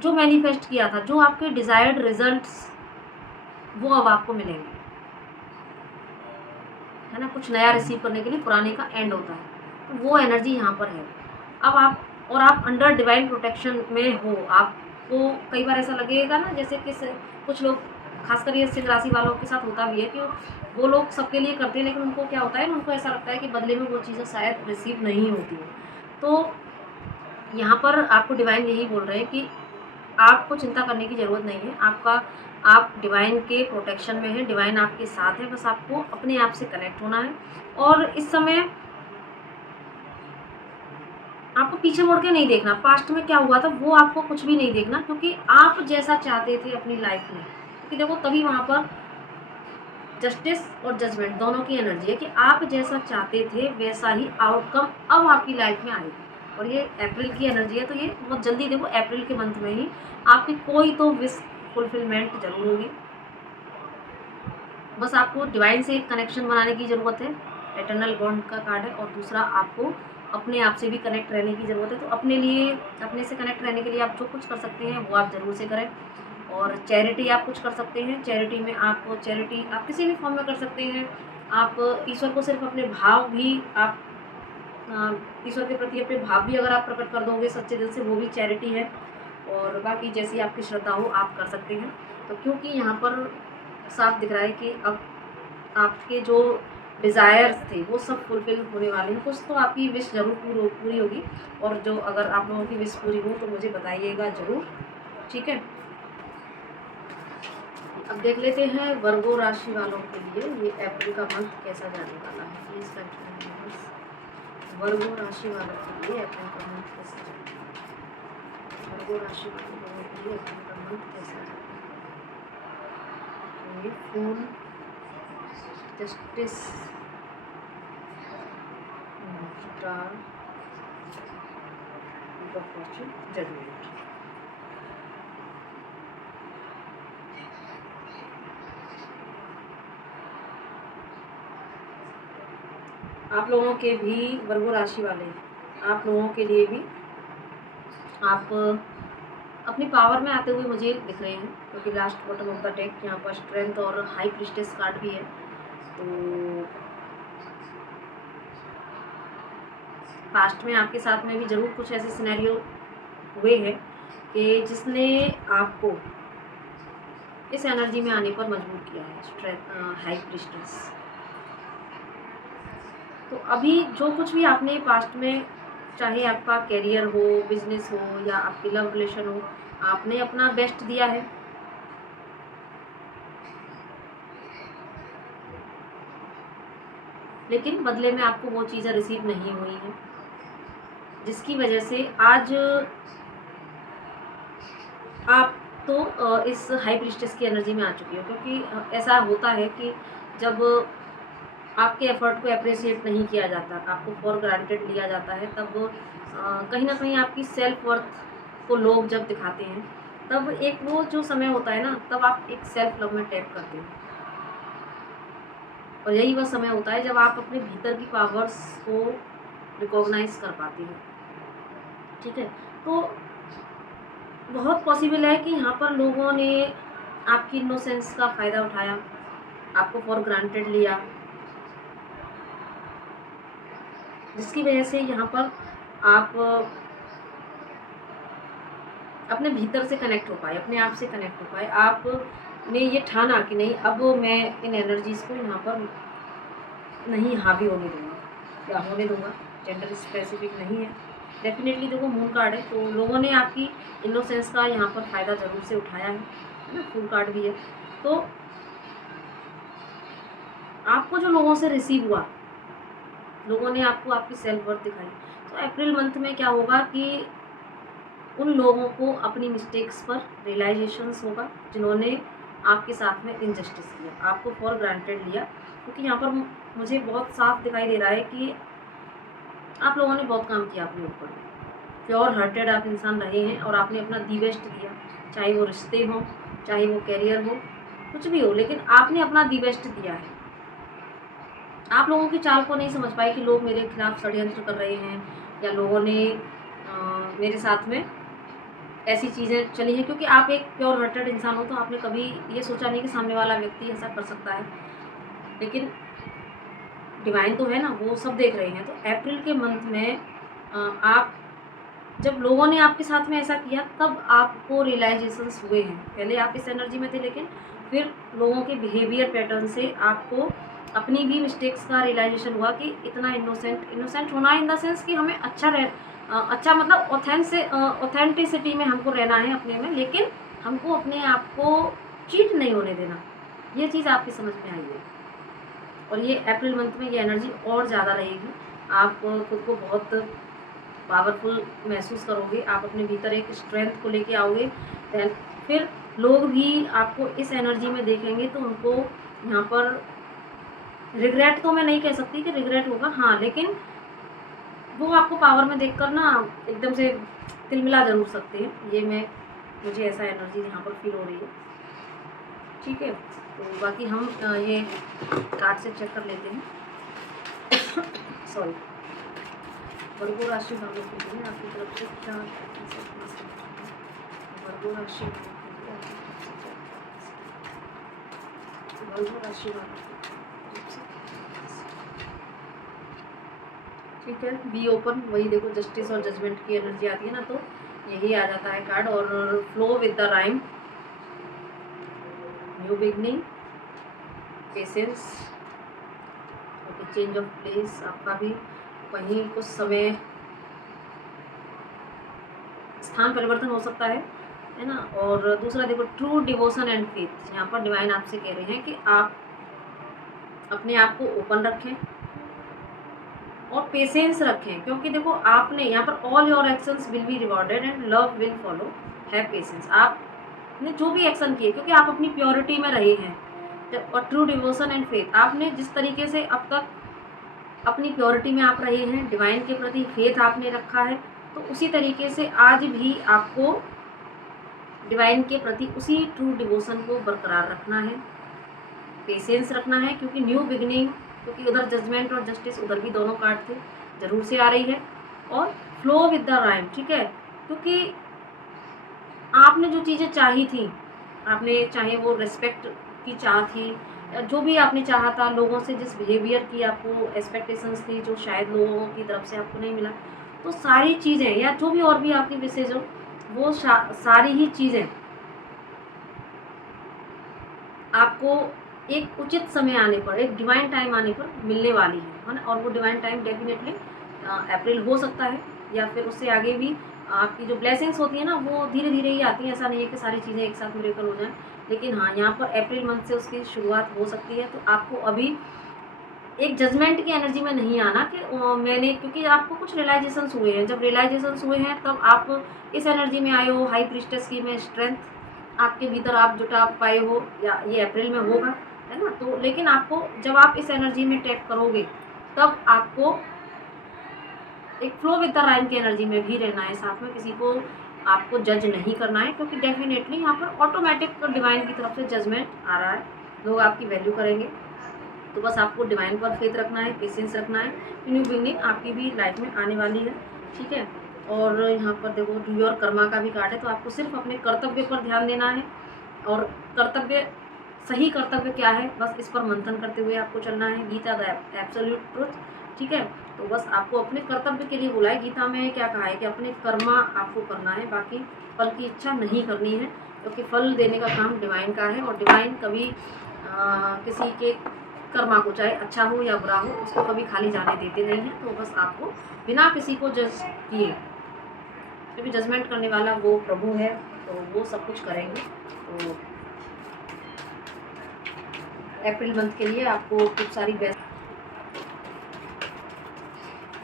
जो मैनिफेस्ट किया था, जो आपके डिज़ायर्ड रिजल्ट्स, वो अब आपको मिलेंगे, है ना। कुछ नया रिसीव करने के लिए पुराने का एंड होता है, तो वो एनर्जी यहाँ पर है। अब आप अंडर डिवाइन प्रोटेक्शन में हो। आपको कई बार ऐसा लगेगा ना, जैसे कि कुछ लोग, खासकर ये सिंह राशि वालों के साथ होता भी है कि वो लोग सबके लिए करते हैं, लेकिन उनको क्या होता है, उनको ऐसा लगता है कि बदले में वो चीज़ें शायद रिसीव नहीं होती हैं। तो यहाँ पर आपको डिवाइन यही बोल रहे हैं कि आपको चिंता करने की ज़रूरत नहीं है। आप डिवाइन के प्रोटेक्शन में हैं, डिवाइन आपके साथ है, बस आपको अपने आप से कनेक्ट होना है। और इस समय आपको पीछे मुड़ के नहीं देखना, पास्ट में क्या हुआ था वो आपको कुछ भी नहीं देखना, क्योंकि आप जैसा चाहते थे अपनी लाइफ में, क्योंकि देखो तभी वहाँ पर जस्टिस और जजमेंट दोनों की एनर्जी है कि आप जैसा चाहते थे वैसा ही आउटकम अब आपकी लाइफ में आएगा। और ये अप्रैल की एनर्जी है, तो ये बहुत जल्दी देखो अप्रैल के मंथ में ही आपकी कोई तो विश फुलफिलमेंट जरूर होगी। बस आपको डिवाइन से एक कनेक्शन बनाने की ज़रूरत है, एटर्नल बॉन्ड का कार्ड है। और दूसरा आपको अपने आप से भी कनेक्ट रहने की ज़रूरत है। तो अपने लिए, अपने से कनेक्ट रहने के लिए आप जो कुछ कर सकते हैं वो आप ज़रूर से करें। और चैरिटी आप कुछ कर सकते हैं, चैरिटी में आप चैरिटी आप किसी भी फॉर्म में कर सकते हैं। आप ईश्वर को सिर्फ अपने भाव भी आप ईश्वर के प्रति अपने भाव भी अगर आप प्रकट कर दोगे सच्चे दिल से, वो भी चैरिटी है। और बाकी जैसी आपकी श्रद्धा हो आप कर सकते हैं। तो क्योंकि यहाँ पर साफ दिख रहा है कि अब आपके जो डिज़ायर्स थे वो सब फुलफिल होने वाले हैं। कुछ तो आपकी विश ज़रूर पूरी होगी। और जो अगर आप लोगों की विश पूरी हो तो मुझे बताइएगा ज़रूर, ठीक है। अब देख लेते हैं वर्गो राशि वालों के लिए ये अप्रैल का मंथ कैसा जाने वाला है। Please continue. वर्गो राशि वालों के लिए अप्रैल का मंथ कैसा जाएगा, वर्गो राशि वाले लोगों के लिए अप्रैल का मंथ कैसा जाएगा। फूल, जस्टिस, स्टार, फॉर्चून, जजमेंट। आप लोगों के भी वर्गो राशि वाले, आप लोगों के लिए भी आप अपनी पावर में आते हुए मुझे दिख रहे हैं, क्योंकि last bottom of the deck यहाँ पर स्ट्रेंथ और हाई प्रीस्टेस कार्ड भी है। तो पास्ट में आपके साथ में भी ज़रूर कुछ ऐसे सिनेरियो हुए हैं कि जिसने आपको इस एनर्जी में आने पर मजबूर किया है, स्ट्रेंथ हाई प्रीस्टेस। तो अभी जो कुछ भी आपने पास्ट में, चाहे आपका कैरियर हो, बिजनेस हो या आपकी लव रिलेशन हो, आपने अपना बेस्ट दिया है। लेकिन बदले में आपको वो चीज़ें रिसीव नहीं हुई हैं, जिसकी वजह से आज आप तो इस हाई प्रीस्टेस की एनर्जी में आ चुकी हो। क्योंकि ऐसा होता है कि जब आपके एफर्ट को अप्रिशिएट नहीं किया जाता, आपको फॉर ग्रांटेड लिया जाता है, तब कहीं ना कहीं आपकी सेल्फ वर्थ को लोग जब दिखाते हैं, तब एक वो जो समय होता है ना, तब आप एक सेल्फ लव में टैप करते हो। और यही वह समय होता है जब आप अपने भीतर की पावर्स को रिकॉग्नाइज कर पाते हैं, ठीक है। तो बहुत पॉसिबल है कि यहाँ पर लोगों ने आपकी इनोसेंस का फ़ायदा उठाया, आपको फॉर ग्रांटेड लिया, जिसकी वजह से यहाँ पर आप अपने भीतर से कनेक्ट हो पाए, अपने आप से कनेक्ट हो पाए। आपने ये ठाना कि नहीं, अब मैं इन एनर्जीज़ को यहाँ पर नहीं हावी होने दूँगा या होने दूँगा। जेंडर स्पेसिफिक नहीं है, डेफिनेटली देखो मून कार्ड है, तो लोगों ने आपकी इनोसेंस का यहाँ पर फ़ायदा ज़रूर से उठाया है ना। फुल कार्ड भी है। तो आपको जो लोगों से रिसीव हुआ, लोगों ने आपको आपकी सेल्फ वर्थ दिखाई। तो अप्रैल मंथ में क्या होगा कि उन लोगों को अपनी मिस्टेक्स पर रियलाइजेशंस होगा जिन्होंने आपके साथ में इनजस्टिस किया, आपको फॉर ग्रांटेड लिया। क्योंकि यहाँ पर मुझे बहुत साफ दिखाई दे रहा है कि आप लोगों ने बहुत काम किया अपने ऊपर, प्योर हार्टेड आप इंसान रहे हैं और आपने अपना दी बेस्ट दिया, चाहे वो रिश्ते हों, चाहे वो कैरियर हो, कुछ भी हो, लेकिन आपने अपना दी बेस्ट दिया है। आप लोगों की चाल को नहीं समझ पाए कि लोग मेरे खिलाफ षड्यंत्र कर रहे हैं या लोगों ने मेरे साथ में ऐसी चीज़ें चली हैं। क्योंकि आप एक प्योर हार्टेड इंसान हो, तो आपने कभी ये सोचा नहीं कि सामने वाला व्यक्ति ऐसा कर सकता है। लेकिन डिवाइन तो है ना, वो सब देख रहे हैं। तो अप्रैल के मंथ में आप जब लोगों ने आपके साथ में ऐसा किया, तब आपको रियलाइजेशंस हुए हैं। पहले आप इस एनर्जी में थे, लेकिन फिर लोगों के बिहेवियर पैटर्न से आपको अपनी भी मिस्टेक्स का रियलाइजेशन हुआ कि इतना इनोसेंट होना इन द सेंस कि हमें अच्छा मतलब ऑथेंटिसिटी में हमको रहना है अपने में, लेकिन हमको अपने आप को चीट नहीं होने देना। ये चीज़ आपकी समझ में आई है। और ये अप्रैल मंथ में ये एनर्जी और ज़्यादा रहेगी। आप खुद को बहुत पावरफुल महसूस करोगे, आप अपने भीतर एक स्ट्रेंथ को लेके आओगे। दैन फिर लोग भी आपको इस एनर्जी में देखेंगे तो उनको यहाँ पर रिग्रेट तो मैं नहीं कह सकती कि रिग्रेट होगा, हाँ, लेकिन वो आपको पावर में देखकर ना एकदम से तिलमिला ज़रूर सकते हैं। ये मुझे ऐसा एनर्जी यहाँ पर फील हो रही है। ठीक है, तो बाकी हम ये कार्ड से चेक कर लेते हैं। सॉरी, वर्गो राशि वालों के लिए आपकी तरफ से क्या वर्गो राशि वालों के लिए वर्गो राशि वालों के लिए, ठीक है। बी ओपन, वही देखो जस्टिस और जजमेंट की एनर्जी आती है ना, तो यही आ जाता है कार्ड। और flow with the rhyme, new beginning, patience, okay, change of place, आपका भी वहीं कुछ समय स्थान परिवर्तन हो सकता है ना। और दूसरा देखो ट्रू डिवोशन एंड फेथ, यहाँ पर डिवाइन आपसे कह रहे हैं कि आप अपने आप को ओपन रखें और पेशेंस रखें, क्योंकि देखो आपने यहाँ पर all your actions will be rewarded and love will follow, have patience. आपने जो भी एक्शन किए, क्योंकि आप अपनी प्योरिटी में रहे हैं, और ट्रू डिवोशन एंड फेथ, आपने जिस तरीके से अब तक अपनी प्योरिटी में आप रहे हैं, डिवाइन के प्रति फेथ आपने रखा है, तो उसी तरीके से आज भी आपको डिवाइन के प्रति उसी ट्रू डिवोशन को बरकरार रखना है, पेशेंस रखना है, क्योंकि न्यू बिगनिंग, क्योंकि उधर जजमेंट और जस्टिस उधर भी दोनों कार्ड थे, जरूर से आ रही है। और फ्लो विद द राइम, ठीक है, क्योंकि आपने जो चीज़ें चाही थी, आपने चाहे वो रिस्पेक्ट की चाह थी, जो भी आपने चाहा था, लोगों से जिस बिहेवियर की आपको एक्सपेक्टेशंस थी जो शायद लोगों की तरफ से आपको नहीं मिला, तो सारी चीज़ें या जो भी और भी आपकी विशेष हो, वो सारी ही चीज़ें आपको एक उचित समय आने पर, एक डिवाइन टाइम आने पर मिलने वाली है ना। और वो डिवाइन टाइम डेफिनेटली अप्रैल हो सकता है, या फिर उससे आगे भी आपकी जो ब्लेसिंग्स होती है ना, वो धीरे धीरे ही आती हैं। ऐसा नहीं है कि सारी चीज़ें एक साथ मिरेकल हो जाएं, लेकिन हाँ, यहाँ पर अप्रैल मंथ से उसकी शुरुआत हो सकती है। तो आपको अभी एक जजमेंट की एनर्जी में नहीं आना कि मैंने, क्योंकि आपको कुछ रियलाइजेशंस हुए हैं। जब रियलाइजेशंस हुए हैं तब आप इस एनर्जी में आए हो, हाई प्रीस्टेस की में स्ट्रेंथ आपके भीतर आप जुटा पाए हो, या ये अप्रैल में होगा, है ना। तो लेकिन आपको जब आप इस एनर्जी में टैप करोगे, तब आपको एक फ्लो विद द राइम की एनर्जी में भी रहना है, साथ में किसी को आपको जज नहीं करना है, क्योंकि डेफिनेटली यहाँ पर ऑटोमेटिक डिवाइन की तरफ से जजमेंट आ रहा है, लोग आपकी वैल्यू करेंगे। तो बस आपको डिवाइन पर फेथ रखना है, पेशेंस रखना है, न्यू बिगनिंग आपकी भी लाइफ में आने वाली है, ठीक है। और यहाँ पर देखो डू योर कर्मा का भी कार्ड है, तो आपको सिर्फ अपने कर्तव्य पर ध्यान देना है, और कर्तव्य, सही कर्तव्य क्या है, बस इस पर मंथन करते हुए आपको चलना है। गीता द एब्सोल्यूट ट्रुथ, ठीक है। तो बस आपको अपने कर्तव्य के लिए बोला है। गीता में क्या कहा है कि अपने कर्मा आपको करना है, बाकी फल की इच्छा नहीं करनी है, क्योंकि फल देने का काम डिवाइन का है। और डिवाइन कभी किसी के कर्मा को, चाहे अच्छा हो या बुरा हो, उसको कभी खाली जाने देते नहीं हैं। तो बस आपको बिना किसी को जज किए, क्योंकि जजमेंट करने वाला वो प्रभु है, तो वो सब कुछ करेंगे। तो अप्रैल मंथ के लिए आपको कुछ सारी बेस्ट,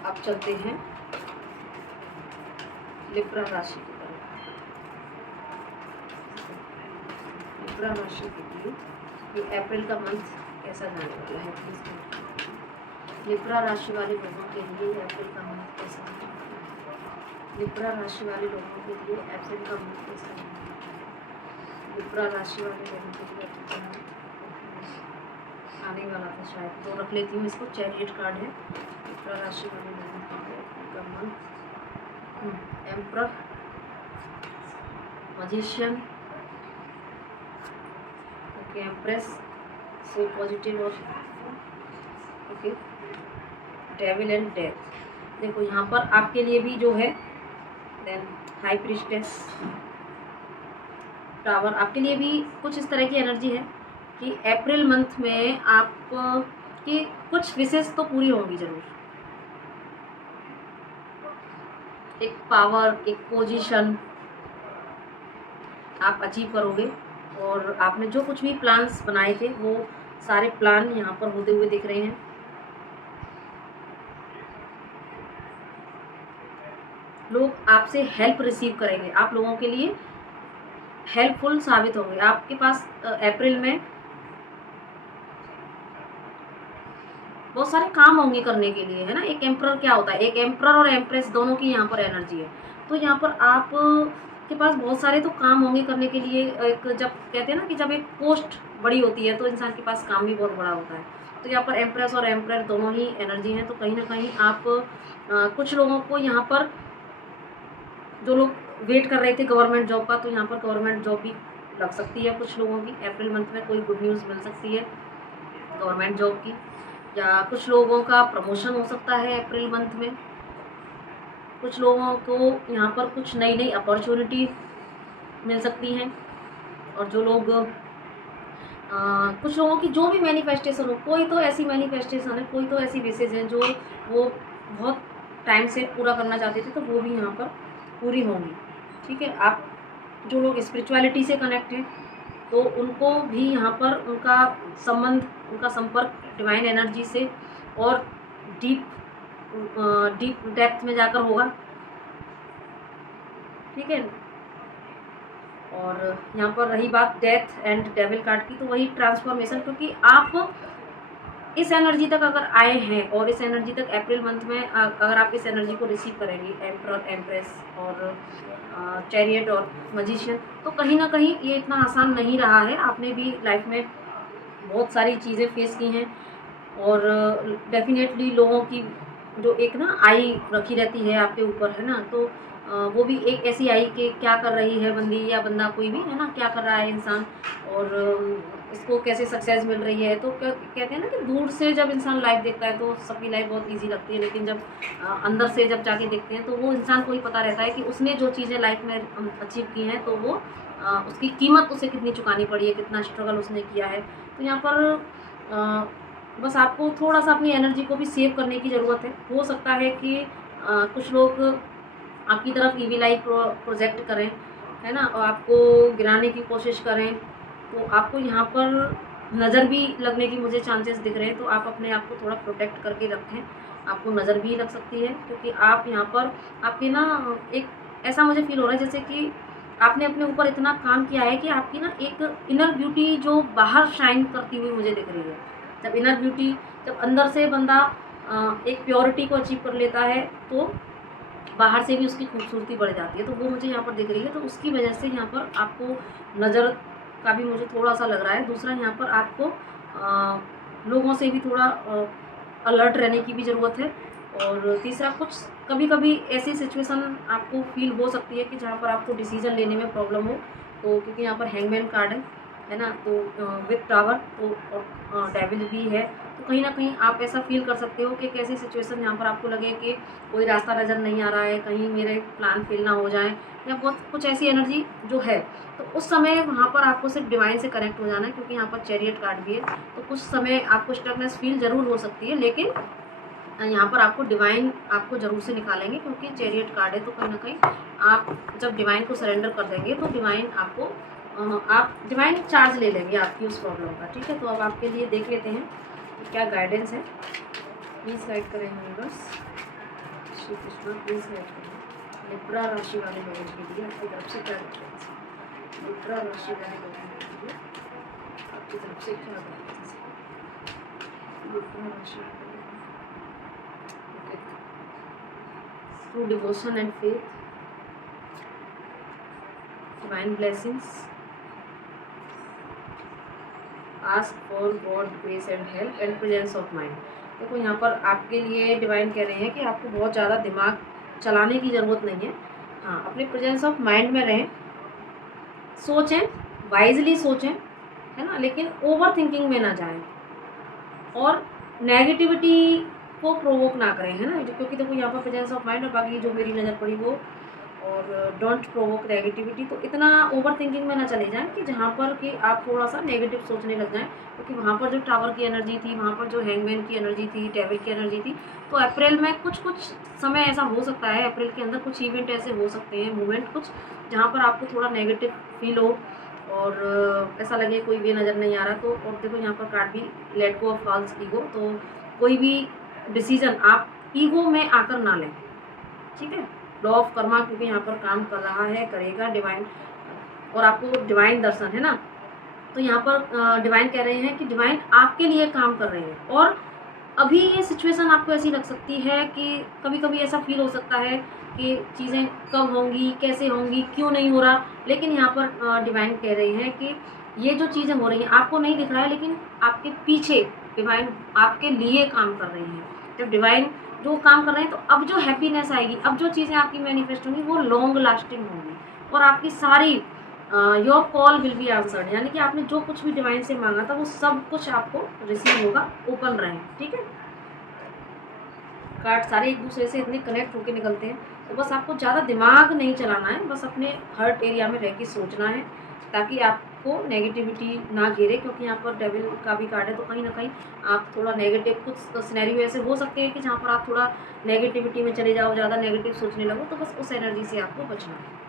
आप चलते हैं लिब्रा राशि की तरफ। लिब्रा राशि के लिए ये अप्रैल का मंथ कैसा जाने वाला है, प्लीज। लिब्रा राशि वाले लोगों के लिए अप्रैल का मंथ कैसा जाने वाला है। लिब्रा राशि वाले लोगों के लिए अप्रैल का मंथ कैसा जाने वाला है। लिब्रा राशि वाले लोगों के लिए अप्रैल का मंथ आने वाला था शायद, तो रख लेती हूँ इसको। चैरियट कार्ड है। लिब्रा राशि वाले लोगों के लिए अप्रैल का month, emperor, magician, okay, empress, so positive, और ओके, डेविल एंड डेथ। देखो यहाँ पर आपके लिए भी जो है, देन हाई प्रीस्टेस, टावर, आपके लिए भी कुछ इस तरह की एनर्जी है कि अप्रैल मंथ में आपकी कुछ विशेष तो पूरी होंगी जरूर। एक पावर, एक पोजीशन आप अचीव करोगे, और आपने जो कुछ भी प्लान्स बनाए थे, वो सारे प्लान यहाँ पर होते हुए दिख रहे हैं। लोग आपसे हेल्प रिसीव करेंगे, आप लोगों के लिए हेल्पफुल साबित होंगे। आपके पास अप्रैल में बहुत सारे काम होंगे करने के लिए, है ना। एक एम्परर क्या होता है, एक एम्परर और एम्प्रेस दोनों की यहाँ पर एनर्जी है। तो यहाँ पर आप के पास बहुत सारे तो काम होंगे करने के लिए। एक जब कहते हैं ना कि जब एक पोस्ट बड़ी होती है तो इंसान के पास काम भी बहुत बड़ा होता है। तो यहाँ पर एम्प्रेस और एम्परर दोनों ही एनर्जी हैं। तो कहीं ना कहीं आप कुछ लोगों को यहाँ पर, जो लोग वेट कर रहे थे गवर्नमेंट जॉब का, तो यहाँ पर गवर्नमेंट जॉब भी लग सकती है कुछ लोगों की। अप्रैल मंथ में कोई गुड न्यूज़ मिल सकती है गवर्नमेंट जॉब की, या कुछ लोगों का प्रमोशन हो सकता है अप्रैल मंथ में। कुछ लोगों को यहाँ पर कुछ नई नई अपॉर्चुनिटी मिल सकती हैं। और जो लोग कुछ लोगों की जो भी मैनिफेस्टेशन हो, कोई तो ऐसी मैनिफेस्टेशन है, कोई तो ऐसी विशेष है जो वो बहुत टाइम से पूरा करना चाहते थे, तो वो भी यहाँ पर पूरी होंगी। ठीक है, आप जो लोग स्पिरिचुअलिटी से कनेक्ट हैं तो उनको भी यहाँ पर उनका संबंध, उनका संपर्क डिवाइन एनर्जी से और डीप डेप्थ में जाकर होगा। ठीक है, और यहाँ पर रही बात डेथ एंड डेविल कार्ड की, तो वही ट्रांसफॉर्मेशन, क्योंकि आप इस एनर्जी तक अगर आए हैं और इस एनर्जी तक अप्रैल मंथ में अगर आप इस एनर्जी को रिसीव करेंगे, एम्परर, एम्प्रेस और चैरियट और मजिशियन, तो कहीं ना कहीं ये इतना आसान नहीं रहा है। आपने भी लाइफ में बहुत सारी चीज़ें फेस की हैं, और डेफिनेटली लोगों की जो एक ना आई रखी रहती है आपके ऊपर, है ना। तो वो भी एक ऐसी आई कि क्या कर रही है बंदी या बंदा, कोई भी, है ना, क्या कर रहा है इंसान, और इसको कैसे सक्सेस मिल रही है। तो कहते हैं ना कि दूर से जब इंसान लाइफ देखता है तो सबकी लाइफ बहुत इजी लगती है, लेकिन जब अंदर से जब जाके देखते हैं तो वो इंसान को ही पता रहता है कि उसने जो चीज़ें लाइफ में अचीव की हैं तो वो उसकी कीमत उसे कितनी चुकानी पड़ी है, कितना स्ट्रगल उसने किया है। तो यहाँ पर बस आपको थोड़ा सा अपनी एनर्जी को भी सेव करने की ज़रूरत है। हो सकता है कि कुछ लोग आपकी तरफ ईविल आई प्रोजेक्ट करें, है ना, और आपको गिराने की कोशिश करें, तो आपको यहाँ पर नज़र भी लगने की मुझे चांसेस दिख रहे हैं। तो आप अपने आप को थोड़ा प्रोटेक्ट करके रखें, आपको नज़र भी लग सकती है, क्योंकि आप यहाँ पर आपकी ना एक ऐसा मुझे फील हो रहा है जैसे कि आपने अपने ऊपर इतना काम किया है कि आपकी ना एक इनर ब्यूटी जो बाहर शाइन करती हुई मुझे दिख रही है। जब इनर ब्यूटी, जब अंदर से बंदा एक प्योरिटी को अचीव कर लेता है तो बाहर से भी उसकी खूबसूरती बढ़ जाती है। तो वो मुझे यहाँ पर दिख रही है, तो उसकी वजह से यहाँ पर आपको नज़र का भी मुझे थोड़ा सा लग रहा है। दूसरा, यहाँ पर आपको लोगों से भी थोड़ा अलर्ट रहने की भी ज़रूरत है। और तीसरा, कुछ कभी कभी ऐसी सिचुएशन आपको फील हो सकती है कि जहाँ पर आपको डिसीज़न लेने में प्रॉब्लम हो, तो क्योंकि यहाँ पर हैंगमैन कार्ड है ना, तो विथ टावर, तो डेविल भी है, तो कहीं ना कहीं आप ऐसा फील कर सकते हो कि कैसी सिचुएशन यहाँ पर आपको लगे कि कोई रास्ता नज़र नहीं आ रहा है, कहीं मेरे प्लान फेल ना हो जाए, या बहुत कुछ ऐसी एनर्जी जो है। तो उस समय वहाँ पर आपको सिर्फ डिवाइन से कनेक्ट हो जाना है, क्योंकि यहाँ पर चैरियट कार्ड भी है। तो कुछ समय आपको स्टकनेस फील ज़रूर हो सकती है, लेकिन यहाँ पर आपको डिवाइन आपको ज़रूर से निकालेंगे, क्योंकि चैरियट कार्ड है। तो कहीं ना कहीं आप जब डिवाइन को सरेंडर कर देंगे तो डिवाइन आपको आप डिवाइन चार्ज ले लेंगे आपकी उस प्रॉब्लम का। ठीक है, तो अब आपके लिए देख लेते हैं कि क्या गाइडेंस है। प्लीज़ गाइड करें universe, Shri Krishna please guide करें लिब्रा राशि वाले लोगों के लिए आपकी तरफ से क्या गाइडेंस है। लिब्रा राशि वाले लोगों के लिए आपकी तरफ से क्या गाइडेंस है। लिब्रा राशि through devotion and faith, divine blessings, ask for God grace and help and presence of mind। देखो यहाँ पर आपके लिए डिवाइन कह रहे हैं कि आपको बहुत ज़्यादा दिमाग चलाने की ज़रूरत नहीं है। हाँ, अपने प्रेजेंस ऑफ माइंड में रहें, सोचें, वाइजली सोचें, है ना, लेकिन ओवर थिंकिंग में ना जाएं, और नेगेटिविटी को प्रोवोक ना करें, है ना, क्योंकि देखो यहाँ पर प्रेजेंस ऑफ माइंड और बाकी जो मेरी नज़र पड़ी वो, और डोंट प्रोवोक नेगेटिविटी। तो इतना ओवर थिंकिंग में ना चले जाएं कि जहाँ पर कि आप थोड़ा सा नेगेटिव सोचने लग जाएं, क्योंकि वहाँ पर जो टावर की एनर्जी थी, वहाँ पर जो हैंगमैन की एनर्जी थी, डेविल की एनर्जी थी। तो अप्रैल में कुछ समय ऐसा हो सकता है, अप्रैल के अंदर कुछ इवेंट ऐसे हो सकते हैं, मूवमेंट कुछ, जहाँ पर आपको थोड़ा नेगेटिव फील हो और ऐसा लगे कोई वे नज़र नहीं आ रहा। तो और देखो यहाँ पर कार्ड भी let go of false ego, तो कोई भी डिसीजन आप ईगो में आकर ना लें। ठीक है, लॉ ऑफ कर्मा क्योंकि यहाँ पर काम कर रहा है, करेगा डिवाइन, और आपको डिवाइन दर्शन, है ना। तो यहाँ पर डिवाइन कह रहे हैं कि डिवाइन आपके लिए काम कर रहे हैं, और अभी ये सिचुएशन आपको ऐसी लग सकती है कि कभी-कभी ऐसा फ़ील हो सकता है कि चीज़ें कब होंगी, कैसे होंगी, क्यों नहीं हो रहा? लेकिन यहाँ पर डिवाइन कह रहे हैं कि ये जो चीज़ें हो रही हैं, आपको नहीं दिख रहा है, लेकिन आपके पीछे डिवाइन आपके लिए काम कर रही हैं। जब डिवाइन जो काम कर रहे हैं, तो अब जो हैप्पीनेस आएगी, अब जो चीज़ें आपकी मैनिफेस्ट होंगी, वो लॉन्ग लास्टिंग होंगी और आपकी सारी your call will be answered, यानी कि आपने जो कुछ भी डिवाइन से मांगा था, वो सब कुछ आपको रिसीव होगा। ओपन रहें, ठीक है? कार्ड सारे एक दूसरे से इतने कनेक्ट होके निकलते हैं, तो बस आपको ज़्यादा दिमाग नहीं चलाना है, बस अपने हर्ट एरिया में रह के सोचना है, ताकि आपको नेगेटिविटी ना घेरे, क्योंकि यहाँ पर डेविल का भी कार्ड है, तो कहीं न कहीं आप थोड़ा नेगेटिव, कुछ सिनेरियो ऐसे हो सकते हैं कि जहाँ पर आप थोड़ा नेगेटिविटी में चले जाओ, ज़्यादा नेगेटिव सोचने लगो, तो बस उस एनर्जी से आपको बचना है।